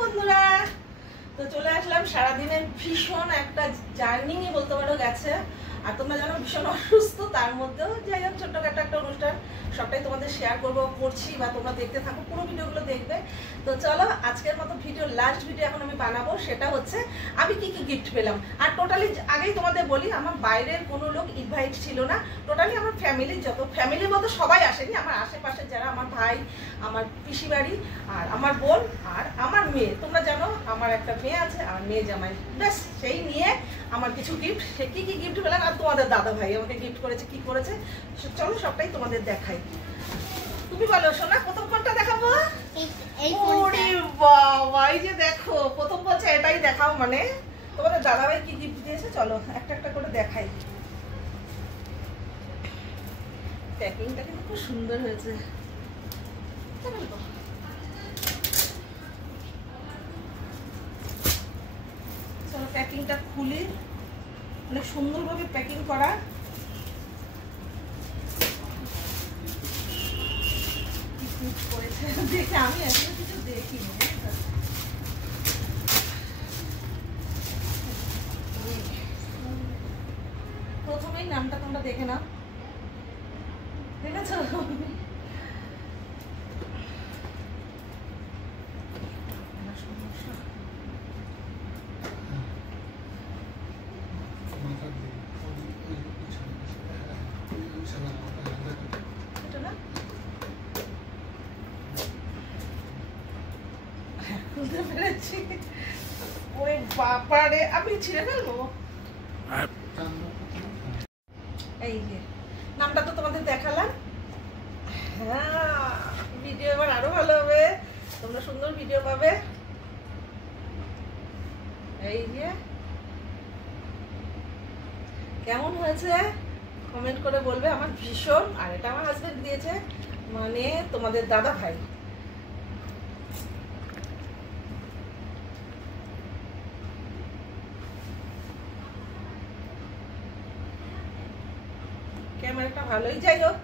বন্ধুরা, তো চলে আসলাম। সারাদিনের ভীষণ একটা জার্নি বলতে পারো গেছে, আর তোমরা জানো ভীষণ অসুস্থ, তার মধ্যেও যাই হোক ছোট্টখাটো একটা অনুষ্ঠান সবটাই তোমাদের শেয়ার করছি, বা তোমরা দেখতে থাকো, পুরো ভিডিওগুলো দেখবে। তো চলো আজকের মতো ভিডিও লাস্ট ভিডিও এখন আমি বানাবো, সেটা হচ্ছে আমি কি কি গিফট পেলাম। আর টোটালি আগেই তোমাদের বলি, আমার বাইরের কোনো লোক ইনভাইট ছিল না, টোটালি আমার ফ্যামিলির যত ফ্যামিলির মতো সবাই আসেনি, আমার আশেপাশে যারা আমার ভাই, আমার পিসি বাড়ি, আর আমার বোন, আর আমার মেয়ে। তোমরা জানো আমার একটা মেয়ে আছে, আমার মেয়ে জামাই, ব্যাস সেই নিয়ে আমার কিছু গিফট। সে কি কি গিফট পেলাম, আর তোমাদের দাদা ভাই আমাকে গিফট করেছে, কি করেছে চলো সবটাই তোমাদের দেখাই। তুমি বলো শোনা, প্রথম কোনটা দেখাবো? ওরে বাবা, এই যে দেখো প্রথম বলছে এটাই দেখাও, মানে তোমাদের দাদা ভাই কি গিফট দিয়েছে, চলো একটা একটা করে দেখাই। প্যাকিংটা কিন্তু খুব সুন্দর হয়েছে। চলো প্যাকিংটা খুলি, অনেক সুন্দরভাবে প্যাকিং করা। দেখে আমি এখনো কিছু দেখিনি। প্রথমেই নামটা তোমরা দেখে নাও, দেখেছো? ওই বাপারে, আমি ছিঁড়ে ফেলবো। এই যে নামটা তো তোমাদের দেখালাম। হ্যাঁ, ভিডিও এবার আরো ভালো হবে, তোমরা সুন্দর ভিডিও পাবে। এই যে কেমন হয়েছে কমেন্ট করে বলবে। আমার ভীষণ, আর এটা আমার হাজবেন্ড দিয়েছে, মানে তোমাদের দাদা ভাই। ক্যামেরাটা ভালোই, যাই হোক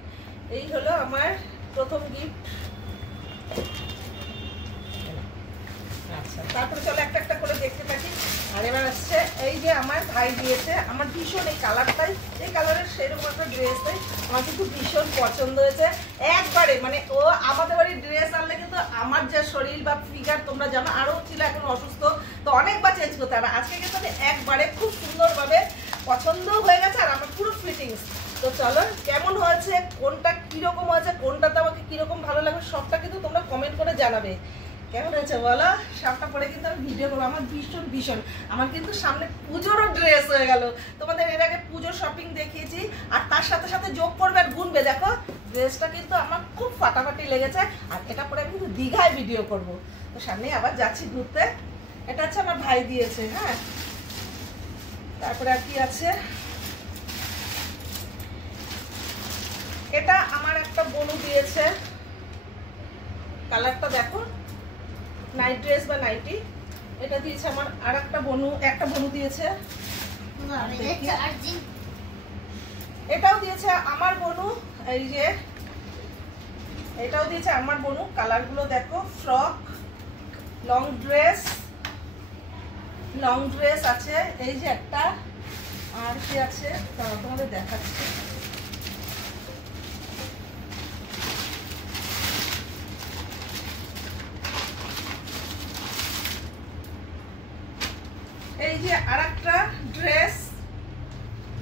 এই হলো আমার প্রথম গিফট। আচ্ছা, তারপরে চলো একটা একটা করে দেখতে থাকি। আর এবার আসছে এই যে আমার ভাই দিয়েছে, আমার ভীষণ এই কালারটাই, এই কালারের সেরকম একটা ড্রেসটাই আমার কিন্তু ভীষণ পছন্দ হয়েছে। একবারে মানে ও আমাদের বাড়ির ড্রেস আনলে কিন্তু আমার যে শরীর বা ফিগার তোমরা জানো, আরও ছিল এখন অসুস্থ, তো অনেকবার চেঞ্জ করতে হবে। আজকে কিন্তু একবারে খুব সুন্দরভাবে পছন্দও হয়ে গেছে, আর আমার পুরো ফিটিংস। তো চলো কেমন হয়েছে, কোনটা কিরকম হয়েছে, কোনটাতে আমাকে কিরকম ভালো লাগবে, সবটা কিন্তু তোমরা কমেন্ট করে জানাবে। কেমন হয়েছে বলো? সবটা পরে কিন্তু আমি ভিডিও করবো। আমার ভীষণ আমার কিন্তু সামনে পুজোরও ড্রেস হয়ে গেল। তোমাদের এর আগে পুজোর শপিং দেখিয়েছি, আর তার সাথে সাথে যোগ করবে আর গুনবে। দেখো ড্রেসটা কিন্তু আমার খুব ফাটাফাটি লেগেছে, আর এটা পরে আমি কিন্তু দীঘায় ভিডিও করব। তো সামনে আবার যাচ্ছি ঘুরতে। এটা হচ্ছে আমার ভাই দিয়েছে। হ্যাঁ, তারপরে আর কি আছে, এটা আমার একটা বোনু দিয়েছে, কালারটা দেখো, নাইট ড্রেস বা নাইটি। এটা দিয়েছে আমার আর একটা বনু দিয়েছে। এটাও দিয়েছে আমার বনু, এই যে এটাও দিয়েছে আমার বনু। কালারগুলো দেখো, ফ্রক, লং ড্রেস আছে, এই যে একটা, আর কি আছে তোমাদের দেখাচ্ছি। এই যে আরেকটা ড্রেস,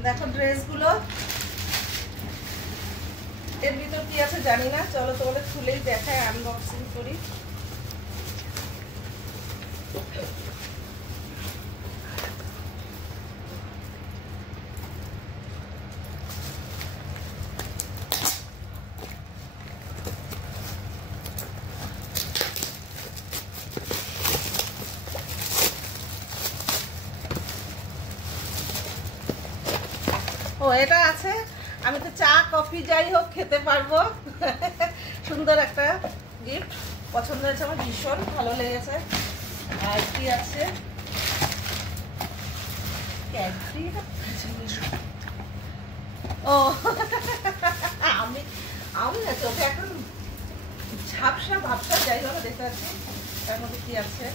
দেখো ড্রেসগুলো এর ভিতর কি আছে জানি না, চলো তোমাদের খুলেই দেখায়, আনবক্সিং করি। ও এটা আছে, আমি তো চা কফি যাই হোক খেতে পারবো। সুন্দর একটা গিফট, পছন্দ হয়েছে আমার, ভীষণ ভালো লেগেছে। আর কি আছে, ক্যাডবেরি। ও আমি না চোখে এখন ঝাপসা ভাবসা, যাই হোক দেখতে পাচ্ছি তার মধ্যে কি আছে।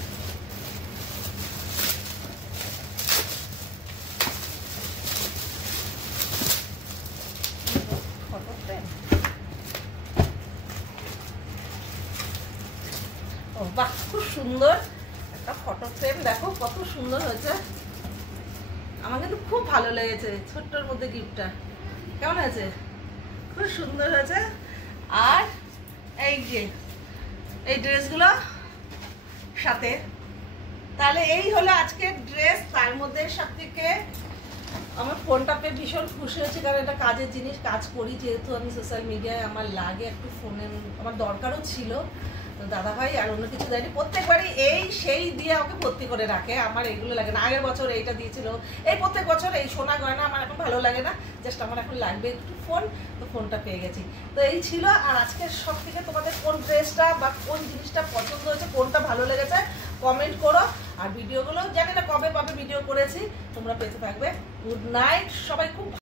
বাহ, খুব সুন্দর একটা ফটো ফ্রেম, দেখো কত সুন্দর হয়েছে। আমার কিন্তু খুব ভালো লেগেছে ছোট্টর মধ্যে গিফটটা। কেমন হয়েছে? খুব সুন্দর হয়েছে। আর এই যে এই ড্রেসগুলো সাথে, তাহলে এই হলো আজকের ড্রেস। তার মধ্যে সব থেকে আমার ফোনটা পেয়ে ভীষণ খুশি হয়েছে, কারণ এটা কাজের জিনিস, কাজ করি যেহেতু আমি সোশ্যাল মিডিয়ায়, আমার লাগে একটু ফোনের, আমার দরকারও ছিল। তো দাদা ভাই আর অন্য কিছু দেয়নি, প্রত্যেকবারই এই সেই দিয়ে আমাকে ভর্তি করে রাখে। আমার এগুলো লাগে না। আগের বছর এইটা দিয়েছিল, এই প্রত্যেক বছর এই সোনা গয়না আমার এখন ভালো লাগে না, জাস্ট আমার এখন লাগবে একটু ফোন। তো ফোনটা পেয়ে গেছি। তো এই ছিল। আর আজকের সব থেকে তোমাদের কোন ড্রেসটা বা কোন জিনিসটা পছন্দ হয়েছে, কোনটা ভালো লেগেছে কমেন্ট করো। আর ভিডিওগুলো জানি না কবে পাবে, ভিডিও করেছি, তোমরা পেতে থাকবে। গুড নাইট সবাই, খুব